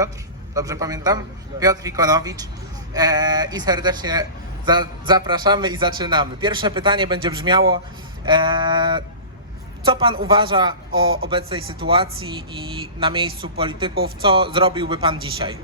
Piotr, dobrze pamiętam? Piotr Ikonowicz e, i serdecznie za, zapraszamy i zaczynamy. Pierwsze pytanie będzie brzmiało, e, co pan uważa o obecnej sytuacji i na miejscu polityków, co zrobiłby pan dzisiaj?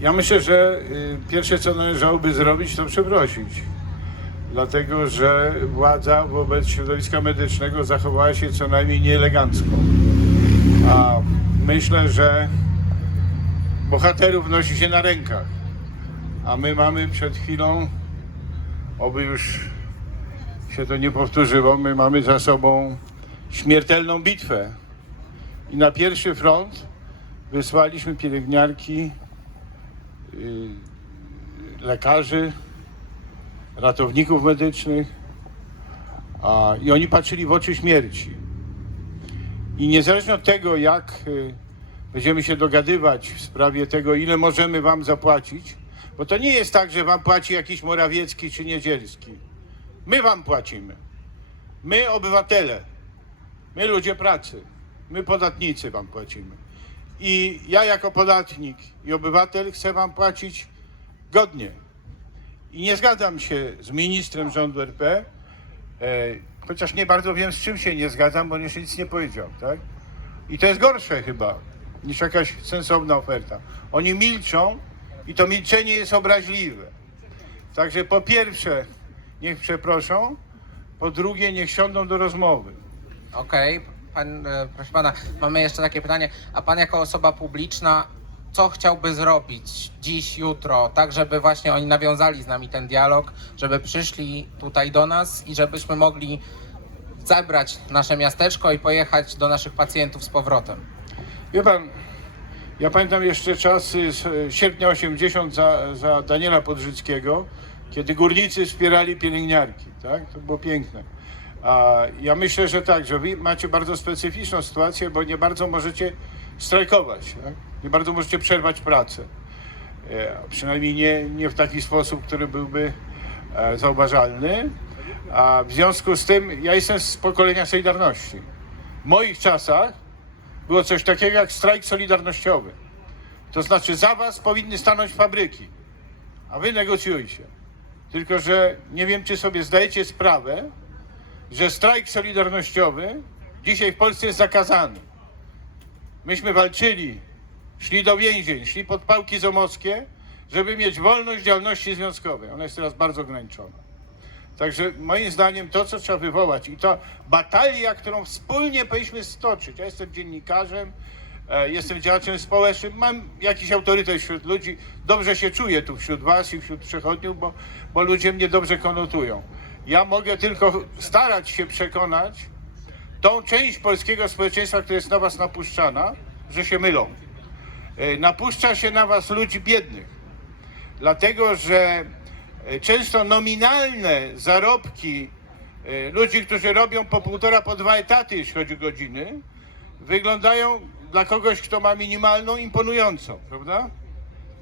Ja myślę, że y, pierwsze co należałoby zrobić, to przeprosić. Dlatego, że władza wobec środowiska medycznego zachowała się co najmniej nieelegancko. A myślę, że bohaterów nosi się na rękach. A my mamy przed chwilą, oby już się to nie powtórzyło, my mamy za sobą śmiertelną bitwę. I na pierwszy front wysłaliśmy pielęgniarki, y, lekarzy, ratowników medycznych a, i oni patrzyli w oczy śmierci. I niezależnie od tego, jak y, będziemy się dogadywać w sprawie tego, ile możemy wam zapłacić, bo to nie jest tak, że wam płaci jakiś Morawiecki czy Niedzielski. My wam płacimy. My, obywatele. My, ludzie pracy. My, podatnicy wam płacimy. I ja jako podatnik i obywatel chcę wam płacić godnie. I nie zgadzam się z ministrem rządu RP, e, chociaż nie bardzo wiem z czym się nie zgadzam, bo on jeszcze nic nie powiedział, tak? I to jest gorsze chyba niż jakaś sensowna oferta. Oni milczą i to milczenie jest obraźliwe. Także po pierwsze niech przeproszą, po drugie niech siądą do rozmowy. Okej, pan, e, proszę pana, mamy jeszcze takie pytanie, a pan jako osoba publiczna, co chciałby zrobić dziś, jutro, tak żeby właśnie oni nawiązali z nami ten dialog, żeby przyszli tutaj do nas i żebyśmy mogli zabrać nasze miasteczko i pojechać do naszych pacjentów z powrotem? Wie pan, ja pamiętam jeszcze czasy z e, sierpnia 80 za, za Daniela Podrzyckiego, kiedy górnicy wspierali pielęgniarki, tak? To było piękne. A ja myślę, że tak, że wy macie bardzo specyficzną sytuację, bo nie bardzo możecie strajkować, tak? nie bardzo możecie przerwać pracę. E, przynajmniej nie, nie w taki sposób, który byłby e, zauważalny. A w związku z tym ja jestem z pokolenia Solidarności. W moich czasach było coś takiego jak strajk solidarnościowy. To znaczy za was powinny stanąć fabryki, a wy negocjujcie. Tylko, że nie wiem, czy sobie zdajecie sprawę, że strajk solidarnościowy dzisiaj w Polsce jest zakazany. Myśmy walczyli, szli do więzień, szli pod pałki zomowskie, żeby mieć wolność działalności związkowej. Ona jest teraz bardzo ograniczona. Także moim zdaniem to, co trzeba wywołać i to batalia, którą wspólnie powinniśmy stoczyć. Ja jestem dziennikarzem, e, jestem działaczem społecznym, mam jakiś autorytet wśród ludzi, dobrze się czuję tu wśród was i wśród przechodniów, bo, bo ludzie mnie dobrze konotują. Ja mogę tylko starać się przekonać tą część polskiego społeczeństwa, która jest na was napuszczana, że się mylą. E, Napuszcza się na was ludzi biednych, dlatego że często nominalne zarobki e, ludzi, którzy robią po półtora, po dwa etaty, jeśli chodzi o godziny, wyglądają dla kogoś, kto ma minimalną, imponująco, prawda?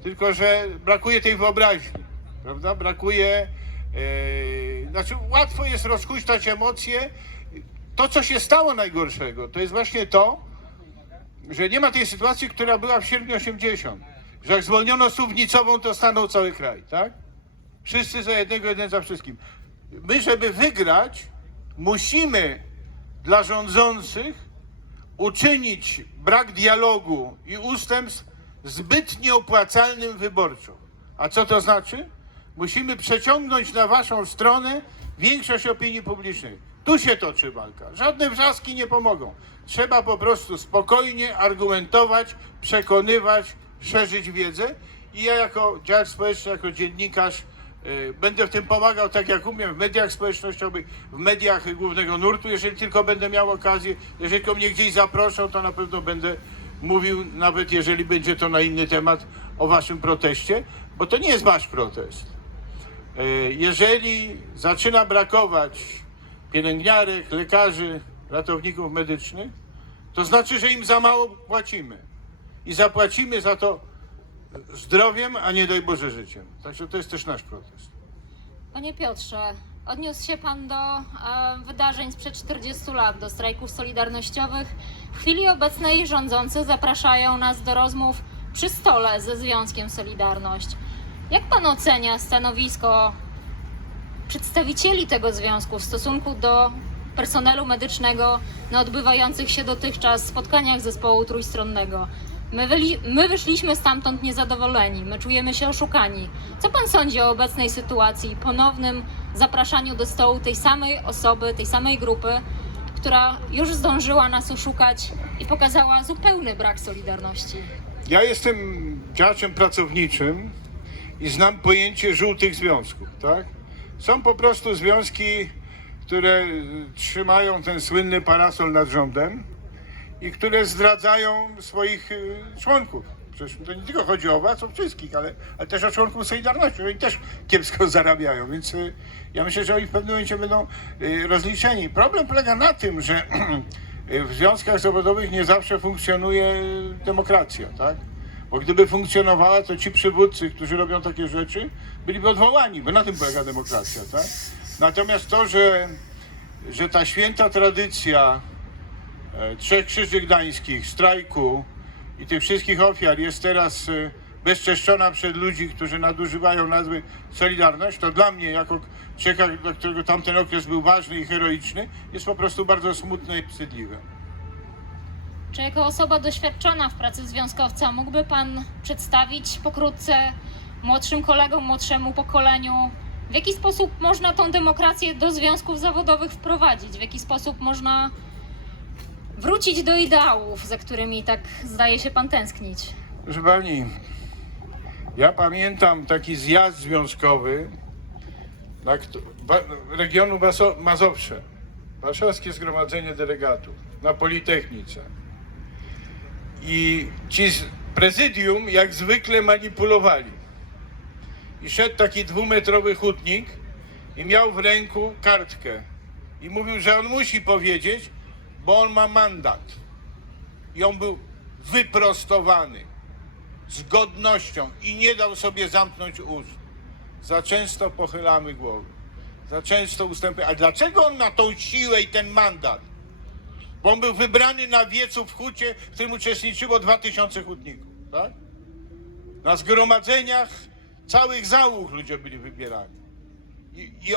Tylko, że brakuje tej wyobraźni, prawda? Brakuje, e, znaczy łatwo jest rozhuśtać emocje. To, co się stało najgorszego, to jest właśnie to, że nie ma tej sytuacji, która była w sierpniu 80. Że jak zwolniono suwnicową, to stanął cały kraj, tak? Wszyscy za jednego, jeden za wszystkim. My, żeby wygrać, musimy dla rządzących uczynić brak dialogu i ustępstw zbyt nieopłacalnym wyborczo. A co to znaczy? Musimy przeciągnąć na waszą stronę większość opinii publicznej. Tu się toczy walka. Żadne wrzaski nie pomogą. Trzeba po prostu spokojnie argumentować, przekonywać, szerzyć wiedzę. I ja jako działacz społeczny, jako dziennikarz będę w tym pomagał tak jak umiem w mediach społecznościowych, w mediach głównego nurtu, jeżeli tylko będę miał okazję. Jeżeli tylko mnie gdzieś zaproszą, to na pewno będę mówił, nawet jeżeli będzie to na inny temat, o waszym proteście, bo to nie jest wasz protest. E, Jeżeli zaczyna brakować pielęgniarek, lekarzy, ratowników medycznych, to znaczy, że im za mało płacimy. I zapłacimy za to zdrowiem, a nie daj Boże życiem. Także to jest też nasz protest. Panie Piotrze, Odniósł się Pan do e, wydarzeń sprzed 40 lat, do strajków solidarnościowych. W chwili obecnej rządzący zapraszają nas do rozmów przy stole ze Związkiem Solidarność. Jak Pan ocenia stanowisko przedstawicieli tego związku w stosunku do personelu medycznego na odbywających się dotychczas spotkaniach zespołu trójstronnego? My, wyli, my wyszliśmy stamtąd niezadowoleni, my czujemy się oszukani. Co pan sądzi o obecnej sytuacji, ponownym zapraszaniu do stołu tej samej osoby, tej samej grupy, która już zdążyła nas oszukać i pokazała zupełny brak solidarności? Ja jestem działaczem pracowniczym i znam pojęcie żółtych związków, tak? Są po prostu związki, które trzymają ten słynny parasol nad rządem i które zdradzają swoich y, członków. Przecież to nie tylko chodzi o was, o wszystkich, ale, ale też o członków Solidarności. Oni też kiepsko zarabiają, więc y, ja myślę, że oni w pewnym momencie będą y, rozliczeni. Problem polega na tym, że w związkach zawodowych nie zawsze funkcjonuje demokracja, tak? Bo gdyby funkcjonowała, to ci przywódcy, którzy robią takie rzeczy, byliby odwołani, bo na tym polega demokracja, tak? Natomiast to, że, że ta święta tradycja Trzech Krzyży Gdańskich, strajku i tych wszystkich ofiar jest teraz e, bezczeszczona przed ludzi, którzy nadużywają nazwy Solidarność, to dla mnie, jako człowieka, dla którego tamten okres był ważny i heroiczny, jest po prostu bardzo smutne i wstydliwe. Czy jako osoba doświadczona w pracy związkowca mógłby Pan przedstawić pokrótce młodszym kolegom, młodszemu pokoleniu, w jaki sposób można tą demokrację do związków zawodowych wprowadzić? W jaki sposób można wrócić do ideałów, za którymi tak zdaje się Pan tęsknić? Proszę pani, ja pamiętam taki zjazd związkowy na, wa- regionu Maso- Mazowsze, warszawskie zgromadzenie delegatów na Politechnice. I ci z prezydium jak zwykle manipulowali. I szedł taki dwumetrowy hutnik i miał w ręku kartkę. I mówił, że on musi powiedzieć, bo on ma mandat. I on był wyprostowany z godnością i nie dał sobie zamknąć ust. Za często pochylamy głowy, za często ustępy. A dlaczego on ma tą siłę i ten mandat? Bo on był wybrany na wiecu w hucie, w którym uczestniczyło 2000 hutników, tak? Na zgromadzeniach całych załóg ludzie byli wybierani.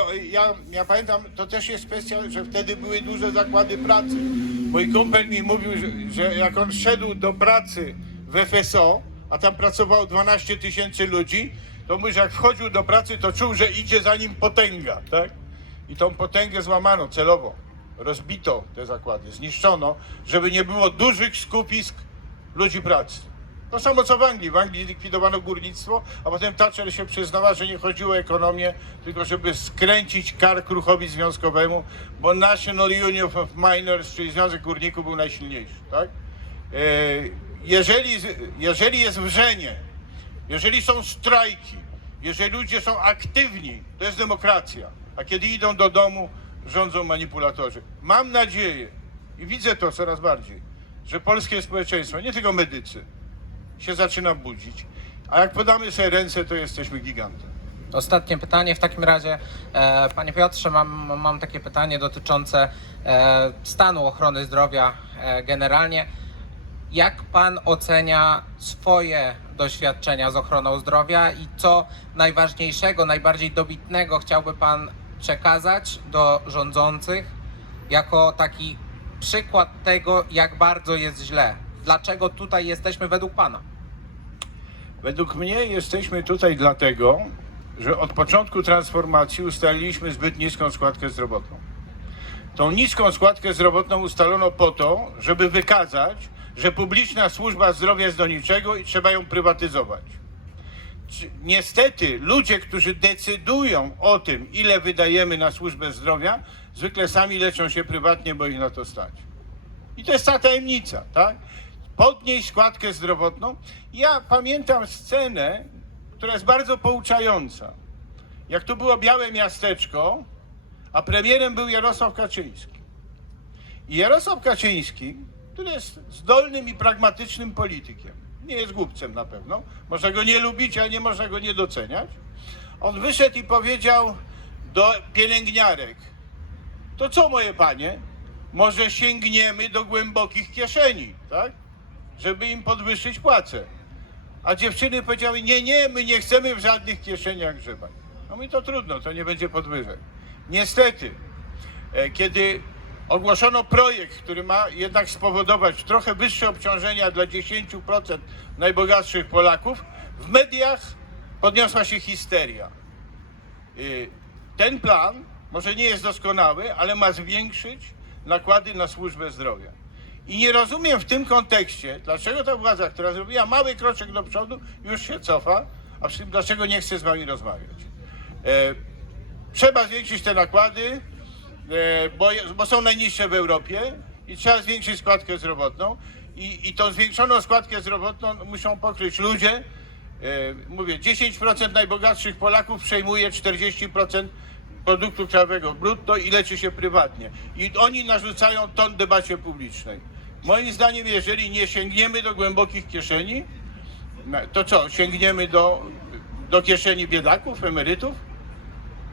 O- ja, ja pamiętam, to też jest kwestia, że wtedy były duże zakłady pracy. Mój kumpel mi mówił, że, że jak on szedł do pracy w FSO, a tam pracowało 12 tysięcy ludzi, to mówi, że jak wchodził do pracy, to czuł, że idzie za nim potęga, tak? I tą potęgę złamano celowo. Rozbito te zakłady, zniszczono, żeby nie było dużych skupisk ludzi pracy. To samo co w Anglii. W Anglii likwidowano górnictwo, a potem Thatcher się przyznała, że nie chodziło o ekonomię, tylko żeby skręcić kark ruchowi związkowemu, bo National Union of Miners, czyli Związek Górników był najsilniejszy. Tak? E, Jeżeli, jeżeli jest wrzenie, jeżeli są strajki, jeżeli ludzie są aktywni, to jest demokracja. A kiedy idą do domu, rządzą manipulatorzy. Mam nadzieję i widzę to coraz bardziej, że polskie społeczeństwo, nie tylko medycy, się zaczyna budzić. A jak podamy sobie ręce, to jesteśmy gigantem. Ostatnie pytanie w takim razie. E, Panie Piotrze, mam, mam takie pytanie dotyczące e, stanu ochrony zdrowia e, generalnie. Jak Pan ocenia swoje doświadczenia z ochroną zdrowia i co najważniejszego, najbardziej dobitnego chciałby Pan przekazać do rządzących jako taki przykład tego, jak bardzo jest źle? Dlaczego tutaj jesteśmy według Pana? Według mnie jesteśmy tutaj dlatego, że od początku transformacji ustaliliśmy zbyt niską składkę zdrowotną. Tą niską składkę zdrowotną ustalono po to, żeby wykazać, że publiczna służba zdrowia jest do niczego i trzeba ją prywatyzować. Niestety ludzie, którzy decydują o tym, ile wydajemy na służbę zdrowia, zwykle sami leczą się prywatnie, bo ich na to stać. I to jest ta tajemnica, tak? Podnieść składkę zdrowotną. Ja pamiętam scenę, która jest bardzo pouczająca. Jak tu było białe miasteczko, a premierem był Jarosław Kaczyński. I Jarosław Kaczyński, który jest zdolnym i pragmatycznym politykiem, nie jest głupcem na pewno, można go nie lubić, ale nie można go nie doceniać. On wyszedł i powiedział: do pielęgniarek, to co moje panie? Może sięgniemy do głębokich kieszeni, tak? Żeby im podwyższyć płace. A dziewczyny powiedziały, nie, nie, my nie chcemy w żadnych kieszeniach grzebać. No mi to trudno, to nie będzie podwyżek. Niestety, e, kiedy ogłoszono projekt, który ma jednak spowodować trochę wyższe obciążenia dla 10% najbogatszych Polaków, w mediach podniosła się histeria. Y, Ten plan może nie jest doskonały, ale ma zwiększyć nakłady na służbę zdrowia. I nie rozumiem w tym kontekście, dlaczego ta władza, która zrobiła mały kroczek do przodu, już się cofa, a przy tym dlaczego nie chce z wami rozmawiać. E, trzeba zwiększyć te nakłady, e, bo, bo są najniższe w Europie i trzeba zwiększyć składkę zdrowotną. I, I tą zwiększoną składkę zdrowotną muszą pokryć ludzie. E, mówię, 10% najbogatszych Polaków przejmuje 40% produktu krajowego brutto i leczy się prywatnie. I oni narzucają ton debacie publicznej. Moim zdaniem, jeżeli nie sięgniemy do głębokich kieszeni, to co, sięgniemy do, do kieszeni biedaków, emerytów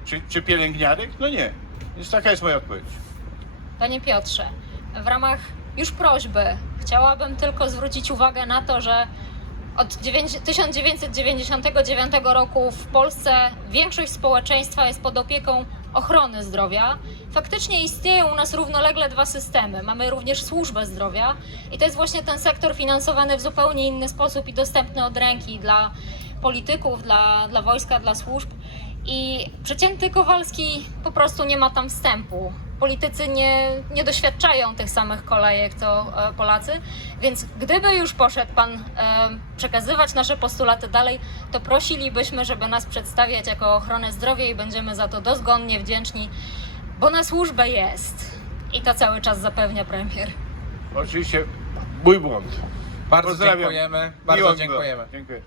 czy, czy pielęgniarek? No nie. Więc taka jest moja odpowiedź. Panie Piotrze, w ramach już prośby chciałabym tylko zwrócić uwagę na to, że od dziewięć- 1999 roku w Polsce większość społeczeństwa jest pod opieką ochrony zdrowia. Faktycznie istnieją u nas równolegle dwa systemy. Mamy również służbę zdrowia i to jest właśnie ten sektor finansowany w zupełnie inny sposób i dostępny od ręki dla polityków, dla, dla wojska, dla służb. I przeciętny Kowalski po prostu nie ma tam wstępu. Politycy nie, nie doświadczają tych samych kolejek co e, Polacy, więc gdyby już poszedł Pan e, przekazywać nasze postulaty dalej, to prosilibyśmy, żeby nas przedstawiać jako ochronę zdrowia i będziemy za to dozgonnie wdzięczni, bo na służbę jest. I to cały czas zapewnia premier. Oczywiście mój błąd. Bardzo Pozdrawiam. dziękujemy. Bardzo Miło mi było. dziękujemy. Dziękuję.